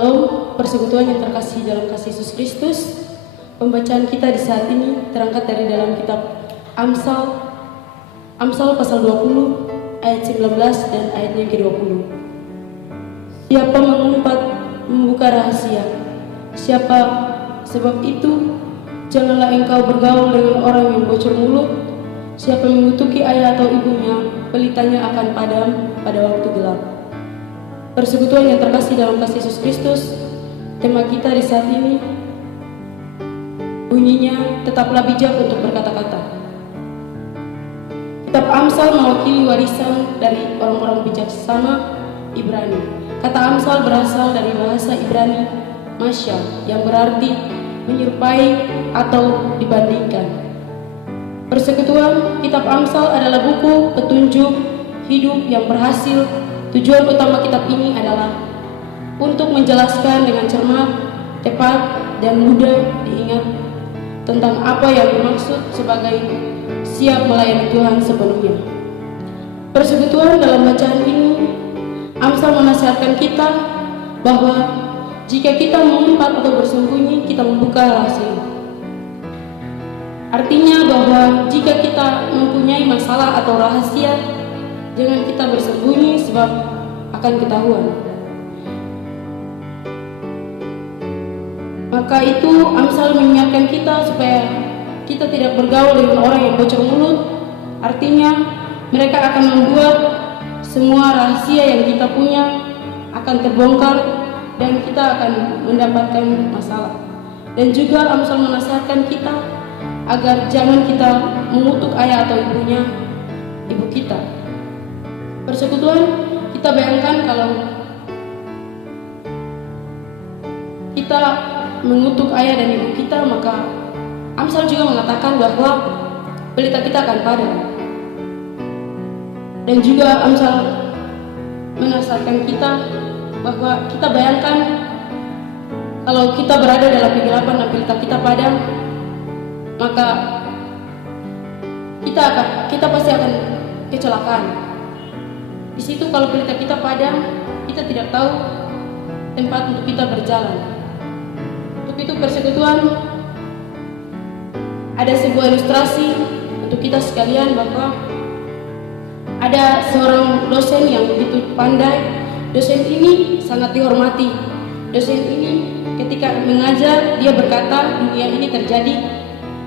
Shalom, persekutuan yang terkasih dalam kasih Yesus Kristus. Pembacaan kita di saat ini terangkat dari dalam kitab Amsal pasal 20 ayat 19 dan ayatnya ke-20. Siapa mengumpat membuka rahasia, siapa sebab itu janganlah engkau bergaul dengan orang yang bocor mulut. Siapa mengutuki ayah atau ibunya, pelitanya akan padam pada waktu gelap. Persekutuan yang terkasih dalam kasih Yesus Kristus, tema kita di saat ini bunyinya tetaplah bijak untuk berkata-kata. Kitab Amsal mewakili warisan dari orang-orang bijaksana Ibrani. Kata Amsal berasal dari bahasa Ibrani Masya, yang berarti menyerupai atau dibandingkan. Persekutuan kitab Amsal adalah buku petunjuk hidup yang berhasil. Tujuan utama kitab ini adalah untuk menjelaskan dengan cermat, tepat, dan mudah diingat tentang apa yang dimaksud sebagai siap melayani Tuhan sepenuhnya. Persekutuan dalam bacaan ini, Amsal menasihatkan kita bahwa jika kita mengumpat atau bersembunyi, kita membuka rahasia. Artinya bahwa jika kita mempunyai masalah atau rahasia, jangan kita bersembunyi sebab akan ketahuan. Maka itu Amsal mengingatkan kita supaya kita tidak bergaul dengan orang yang bocor mulut. Artinya mereka akan membuat semua rahasia yang kita punya akan terbongkar dan kita akan mendapatkan masalah. Dan juga Amsal menasihatkan kita agar jangan kita mengutuk ayah atau ibu kita. Persekutuan, kita bayangkan kalau kita mengutuk ayah dan ibu kita, maka Amsal juga mengatakan bahwa pelita kita akan padam. Dan juga Amsal menasihatkan kita bahwa kita bayangkan kalau kita berada dalam kegelapan dan pelita kita padam, maka kita pasti akan kecelakaan. Di situ kalau pelita kita padam, kita tidak tahu tempat untuk kita berjalan. Untuk itu persekutuan ada sebuah ilustrasi untuk kita sekalian bahwa ada seorang dosen yang begitu pandai. Dosen ini sangat dihormati. Dosen ini ketika mengajar, dia berkata dunia ini terjadi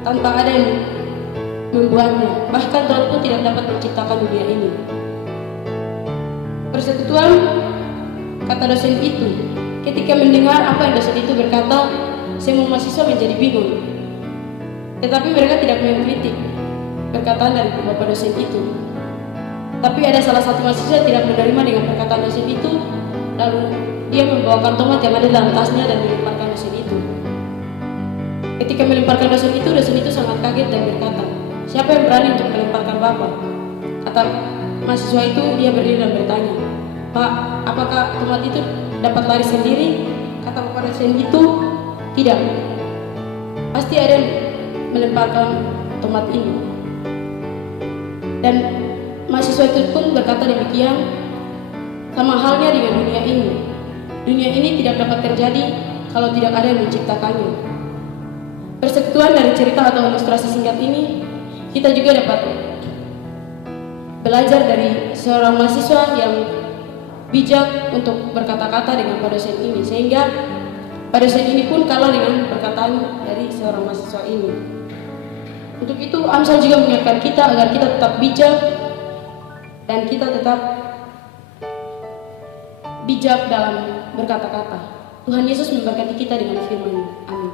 tanpa ada yang membuatnya. Bahkan Tuhan pun tidak dapat menciptakan dunia ini. Persekutuan, kata dosen itu, ketika mendengar apa yang dosen itu berkata, semua mahasiswa menjadi bingung. Tetapi mereka tidak mengkritik perkataan dari bapak dosen itu. Tapi ada salah satu mahasiswa tidak menerima dengan perkataan dosen itu, lalu dia membawakan tomat yang ada dalam tasnya dan melemparkan dosen itu. Ketika melemparkan dosen itu sangat kaget dan berkata, siapa yang berani untuk melemparkan bapak? Kata mahasiswa itu, dia berdiri dan bertanya, Pak, apakah tomat itu dapat lari sendiri? Kata bapak dosen itu, tidak. Pasti ada yang melemparkan tomat ini. Dan mahasiswa itu pun berkata demikian. Sama halnya dengan dunia ini. Dunia ini tidak dapat terjadi kalau tidak ada yang menciptakannya. Persekutuan dari cerita atau ilustrasi singkat ini, kita juga dapat belajar dari seorang mahasiswa yang bijak untuk berkata-kata dengan Pak dosen ini, sehingga Pak dosen ini pun kalah dengan perkataan dari seorang mahasiswa ini. Untuk itu Amsal juga mengingatkan kita agar kita tetap bijak dan kita tetap bijak dalam berkata-kata. Tuhan Yesus memberkati kita dengan firman-Nya. Amin.